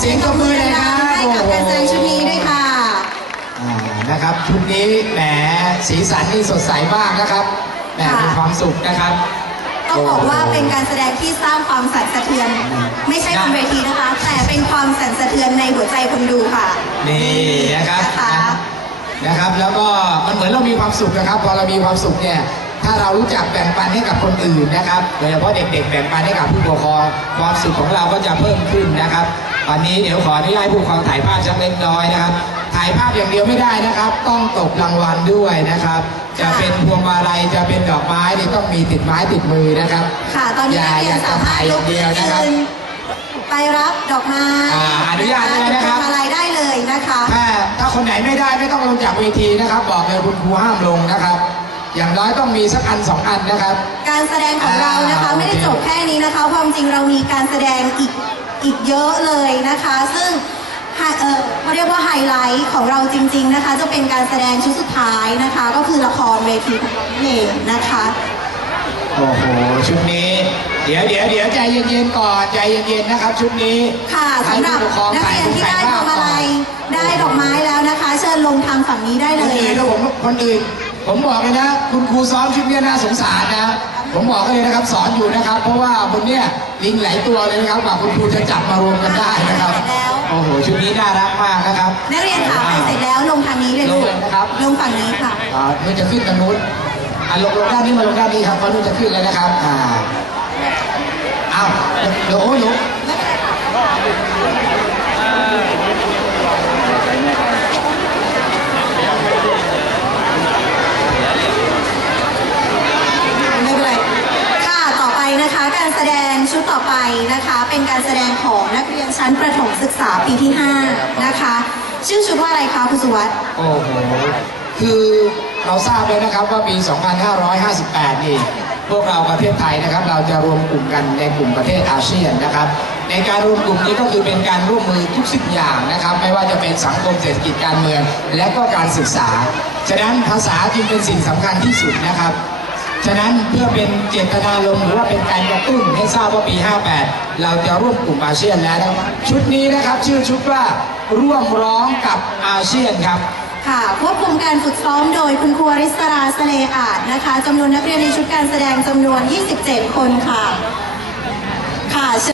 เสียงตบมือเลยนะให้กับการแสดงชุดนี้ด้วยค่ะนะครับชุดนี้แหมสีสันนี่สดใสมากนะครับแหมค่ะ มีความสุขนะครับ ต้องบอกว่าเป็นการแสดงที่สร้างความสั่นสะเทือน ไม่ใช่บนเวทีนะคะ แต่เป็นความสั่นสะเทือนในหัวใจคนดูค่ะนี่นะครับ นะครับ แล้วก็มันเหมือนเรามีความสุขนะครับ พอเรามีความสุขเนี่ย ถ้าเรารู้จักแบ่งปันให้กับคนอื่นนะครับ โดยเฉพาะเด็กๆ แบ่งปันให้กับผู้ปกครองความสุขของเราก็จะเพิ่มขึ้นนะครับ วันนี้เดี๋ยวขออนุญาตให้ผู้ปกครองถ่ายภาพสักเล็กน้อยนะครับ ถ่ายภาพอย่างเดียวไม่ได้นะครับ ต้องตบรางวัลด้วยนะครับ จะเป็นพวงมาลัยจะเป็นดอกไม้นี่ต้องมีติดไม้ติดมือนะครับ ค่ะตอนนี้อย่านักเรีอยนย่าสาจะมารถ่าถยอลุย่ากงเดียวนะครับยืนไปรับดอกไม้อ่าอนุญาตด้วยนะครับอะไรได้เลยนะคะถ้าถ้าคนไหนไม่ได้ไม่ต้องลงจากเวทีนะครับ บอกเลยคุณครูห้ามลงนะครับอย่างน้อยต้องมีสักอันสองอันนะครับ การแสดงของเรานะคะอ่าไม่ได้จบแค่นี้นะคะ ความจริงเรามีการแสดงอีก อีกเยอะเลยนะคะ ซึ่งไฮเออเขาเรียกว่าไฮไลท์ของเราจริง ๆนะคะ จะเป็นการแสดงชุดสุดท้ายนะคะ ก็คือละครเวทีของเราเองนะคะโอ้โหชุดนี้ เดี๋ยวเดี๋ยวเดี๋ยวใจเย็นๆก่อนใจเย็นๆนะครับชุดนี้ค่ะให้สำหรับผู้ปกครองนักถ่ายเรียนรูปที่ถ่ายได้พภาวพงมาลัยได้ดอกไม้แล้วนะคะ เชิญลงทางฝั่งนี้ได้คเลนยอื่นนะผมคนอื่น ผมบอกเลยนะ คุณครูซ้อมชุดเนี้ยน่าสงสารนะผมบอกเลยนะครับสอนอยู่นะครับ เพราะว่าบนเนี้ยลิงหลายตัวเลยนะครับกว่าคุณครูจะจับมารวมกันได้นะครับแล้วโอ้โหชุดนี้น่ารักมากนะครับนักเรียนค่ะไปเสร็จแล้วลงทางนี้เลยลงเลยนะครับลงฝั่งนี้ค่ะอ่ามันจะขึ้นทางนู้นอะลงลงด้านนี้มาลงด้านนี้ครับเพราะนู้นจะขึ้นแล้วนะครับอ่าอ้าวหนูหนูไม่เป็นไรค่ะ ต่อไปนะคะ การแสดงชุด ต่อไปนะคะเป็นการแสดงของนักเรียนชั้นประถมศึกษาปีที่ 5 นะคะ ชื่อชุดว่าอะไรคะคุณสุวัสด์โอ้โห คือเราทราบเลยนะครับว่าปี 2558 นี่ พวกเราประเทศไทยนะครับ เราจะรวมกลุ่มกันในกลุ่มประเทศอาเซียนนะครับ ในการรวมกลุ่มนี้ก็คือเป็นการร่วมมือทุกสิ่งอย่างนะครับ ไม่ว่าจะเป็นสังคมเศรษฐกิจการเมือง และก็การศึกษา ฉะนั้นภาษาจึงเป็นสิ่งสำคัญที่สุดนะครับ ฉะนั้นเพื่อเป็นเจตนารมณ์หรือว่าเป็นการกระตุ้นให้ทราบว่าปี 58 เราจะร่วมกลุ่มอาเซียนแล้วนะครับชุดนี้นะครับชื่อชุดว่าร่วมร้องกับอาเซียนครับ ค่ะควบคุมการฝึกซ้อมโดยคุณครูอริสราสเลอาดนะคะจำนวนนักเรียนในชุดการแสดงจำนวน 27 คนค่ะ